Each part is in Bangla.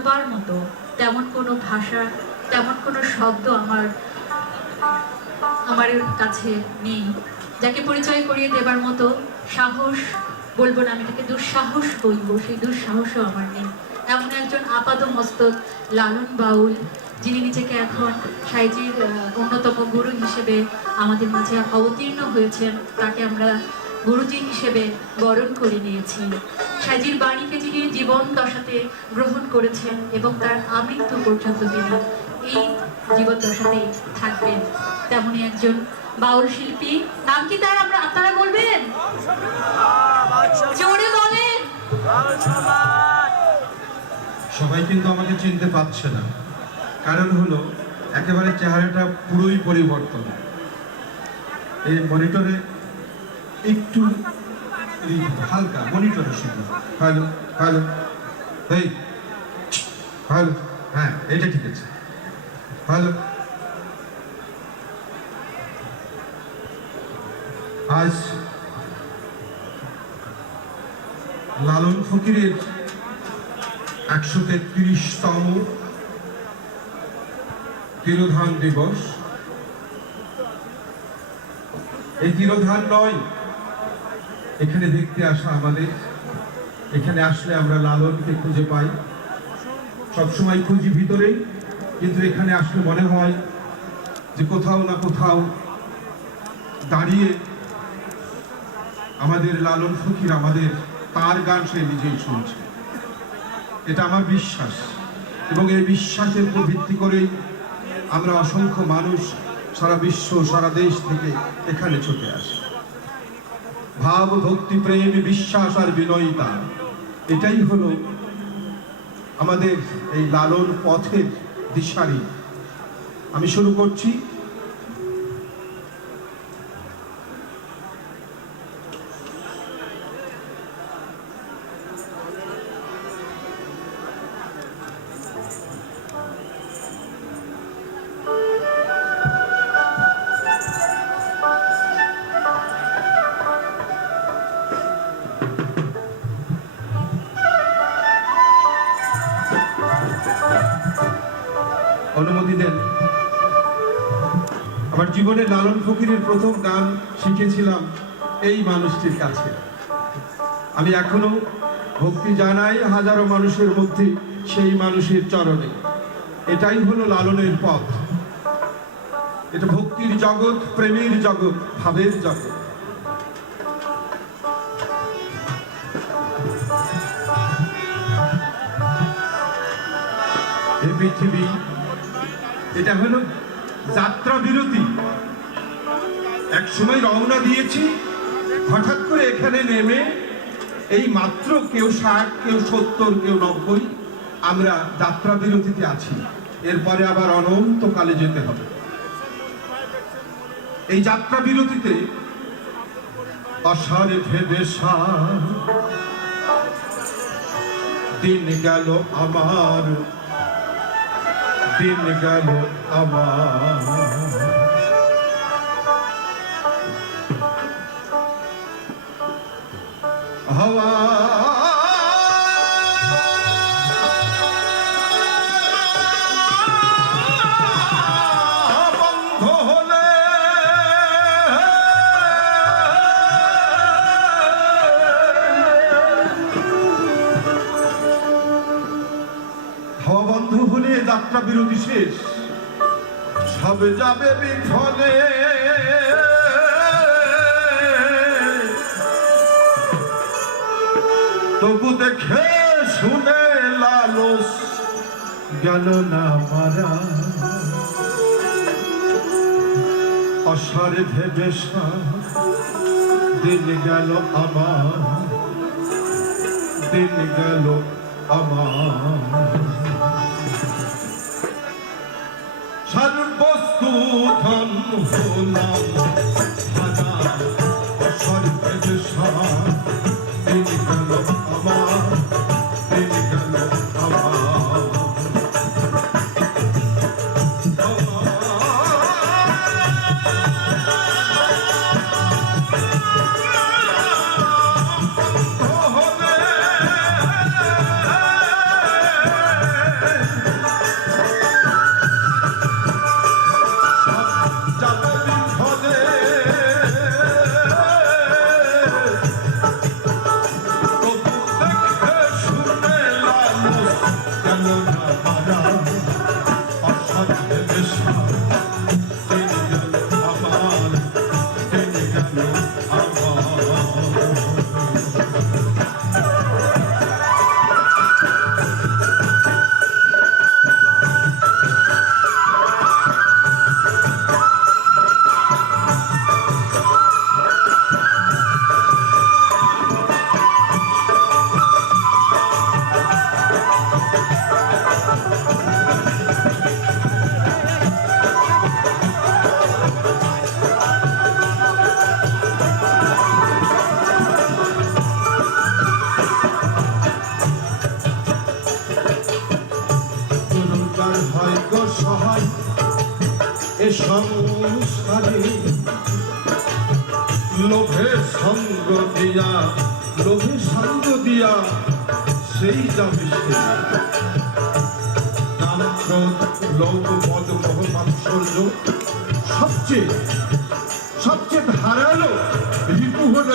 বলবার মতো তেমন কোনো ভাষা, তেমন কোনো শব্দ আমার কাছে নেই, যাকে পরিচয় করিয়ে দেবার মতো সাহস বলবো না, আমি তাকে দুঃসাহস বলবো, সেই দুঃসাহসও আমার নেই। এমন একজন আপাদমস্তক লালন বাউল, যিনি নিজেকে এখন সাইজির অন্যতম গুরু হিসেবে আমাদের মাঝে অবতীর্ণ হয়েছেন, তাকে আমরা গুরুজি হিসেবে বরণ করে নিয়েছি। সাইজির বাণীকে যিনি জীবন দশাতে গ্রহণ করেছেন এবং তার আমৃত্যু পর্যন্ত তিনি এই জীবন দশাতেই থাকবেন, তেমনই একজন বাউল শিল্পী। নাম কি তার আপনারা বলবেন? জোরে বলেন। সবাই কিন্তু আমাকে চিনতে পারছে না, কারণ হলো একেবারে চেহারাটা পুরোই পরিবর্তন। এই মনিটরে একটু হালকা মনিটরে শুধু হ্যালো হ্যালো, এই হ্যালো, হ্যাঁ এটা ঠিক আছে, হ্যালো। আজ লালন ফকিরের ১৩৩তম তিরোধান দিবস। এই তিরোধান নয়, এখানে দেখতে আসা আমাদের, এখানে আসলে আমরা লালনকে খুঁজে পাই, সবসময় খুঁজি ভিতরেই, কিন্তু এখানে আসলে মনে হয় যে কোথাও না কোথাও দাঁড়িয়ে আমাদের লালন ফকির আমাদের তার গান সে নিজেই শুনছে, এটা আমার বিশ্বাস। এবং এই বিশ্বাসের উপর ভিত্তি করেই আমরা অসংখ্য মানুষ সারা বিশ্ব সারা দেশ থেকে এখানে ছুটে আসে। ভাব, ভক্তি, প্রেম, বিশ্বাস আর বিনয়িতা, এটাই হলো আমাদের এই লালন পথের দিশারি। আমি শুরু করছি। অনুমতি দেন। আমার জীবনে লালন ফকিরের প্রথম গান শিখেছিলাম এই মানুষটির কাছে। আমি এখনো ভক্তি জানাই হাজারো মানুষের মধ্যে সেই মানুষের চরণে। এটাই হলো লালনের পথ। এটা ভক্তির জগৎ, প্রেমের জগৎ, ভাবের জগৎ। এই পৃথিবী, এটা হলো যাত্রা বিরতি। এক সময় রওনা দিয়েছি, হঠাৎ করে এখানে নেমে এই মাত্র কেউ ৬০, কেউ ৭০, কেউ ৯০, আমরা যাত্রা বিরতিতে আছি। এরপরে আবার অনন্তকালে যেতে হবে। এই যাত্রা বিরতিতে আষাঢ়ে ভেবে দিন গেল আমার, দিন গেল আমার, হাওয়া বন্ধ হলে হাওয়া বন্ধ হলে যাত্রা বিরতি শেষ, সব যাবে বিফলে। তবু দেখে শুনে লালস গেল না মারা, আষাঢ়ে ভেবে দিন গেল আমার, দিন গেল আমার। সর্বস্তু ধন হলাম হাজার, আষাঢ়ে ভেবে দিন গেল আমার, দিন গেল আমার। সহায় এ সংসারে লোভে সঙ্গ দিয়া সেই যাবে সে কাম ক্রোধ লোভ মদ মোহ মাৎসর্য সবচেয়ে ধারালো রিপু হলো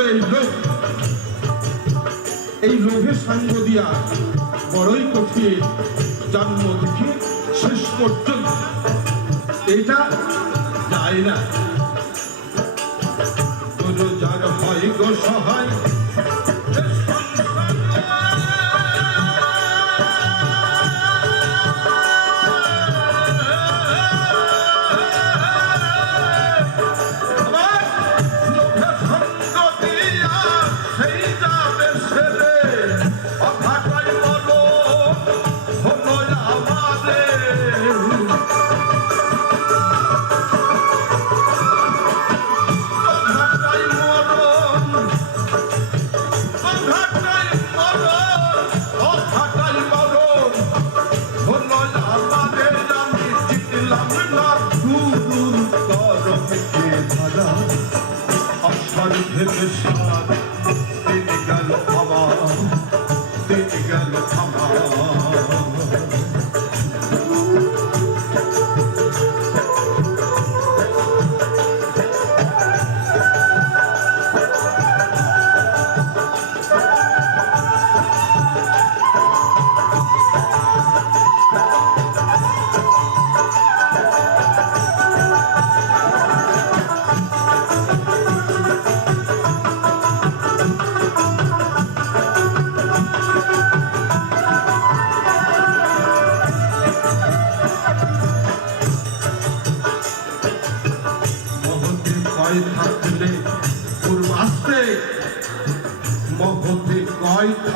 এই লোভে সঙ্গ দিয়া বড়ই কঠিন জন্ম থেকে শেষ পর্যন্ত এটা যায় না। গুরু যার হয় গো সহায়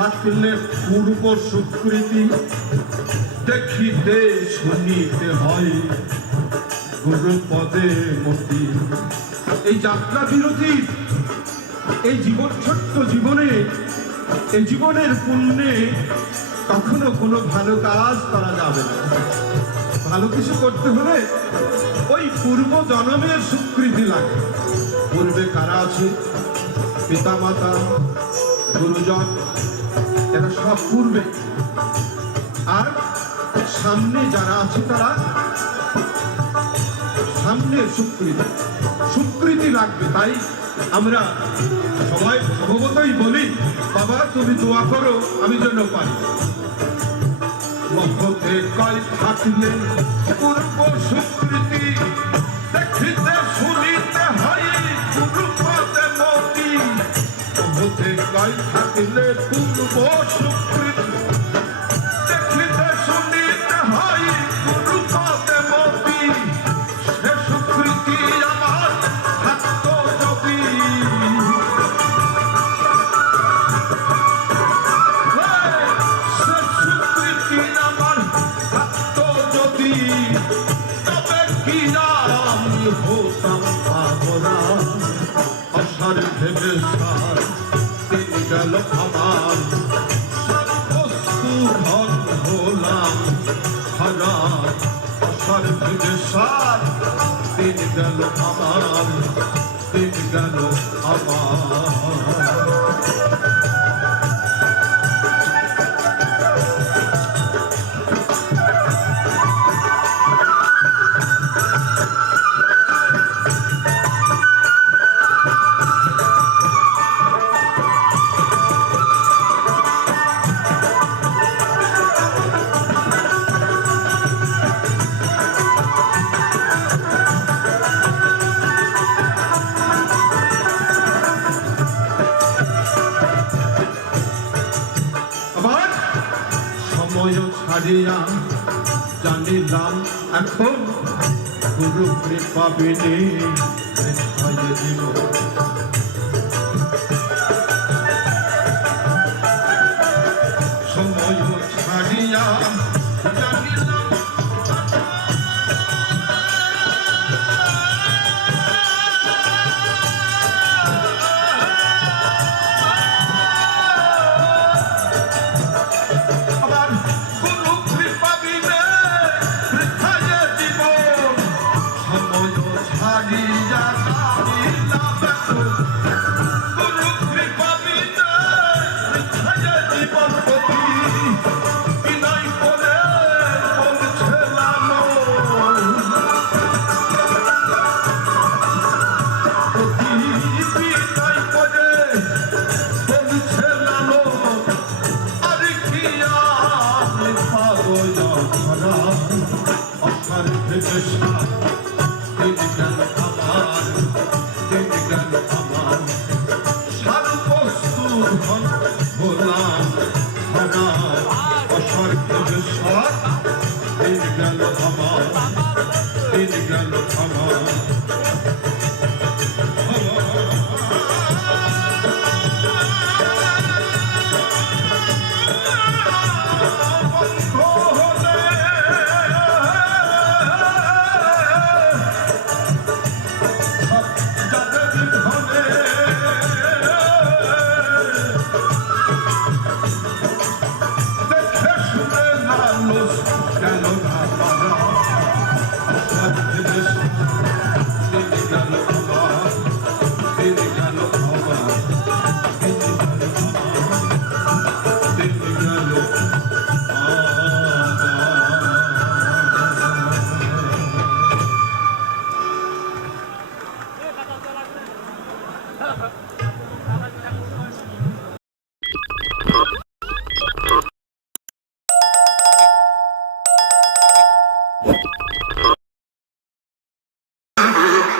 থাকলে পূর্ব স্বীকৃতি দেখিতে শুনিতে হয় গুরু পদে মতি। এই যাত্রা বিরতি এই ছোট্ট জীবনে এই জীবনের পুণ্যে কখনো কোনো ভালো কাজ করা যাবে না। ভালো কিছু করতে হলে ওই পূর্ব জন্মের স্বীকৃতি লাগে। পূর্বে কারা আছে? পিতা মাতা গুরুজন, এরা সব পূর্বে। আর সামনে যারা আছে তারা সামনের স্বীকৃতি লাগবে। তাই আমরা সবাই স্বভাবতই বলি, বাবা তুমি দোয়া করো আমি যেন পারি। মহতে কয় থাকলে পূর্ব স্বীকৃতি দেখিতে শুনিতে হয় গুরু পদে মতি। মহতে কয় থাকলে পূর্ব স্বীকৃতি দেখিতে শুনিতে হয় গুরু পদে মতি। সে স্বীকৃতি আমার থাকতো যদি, সে স্বীকৃতি আমার থাকতো যদি, তবে কি আমি হতাম পাগলা। আশার ভেবে সার দিন গেল আমার, সর্বস্তু ধন হলাম হারা। আশার ভেবে সার দিন গেল আমার, দিন গেল আমার। ছাড়িয়া জানিলাম এখন গুরু কৃপা বিনে দিল। সময় ছাড়িয়া জানিলাম নেশা তিনি গেল আমার তিনি গেল আমার সারবস্তুর হন গোলাম হানা অসর্গ নেশা তিনি গেল আমার তিনি গেল আমার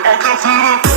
I can feel it.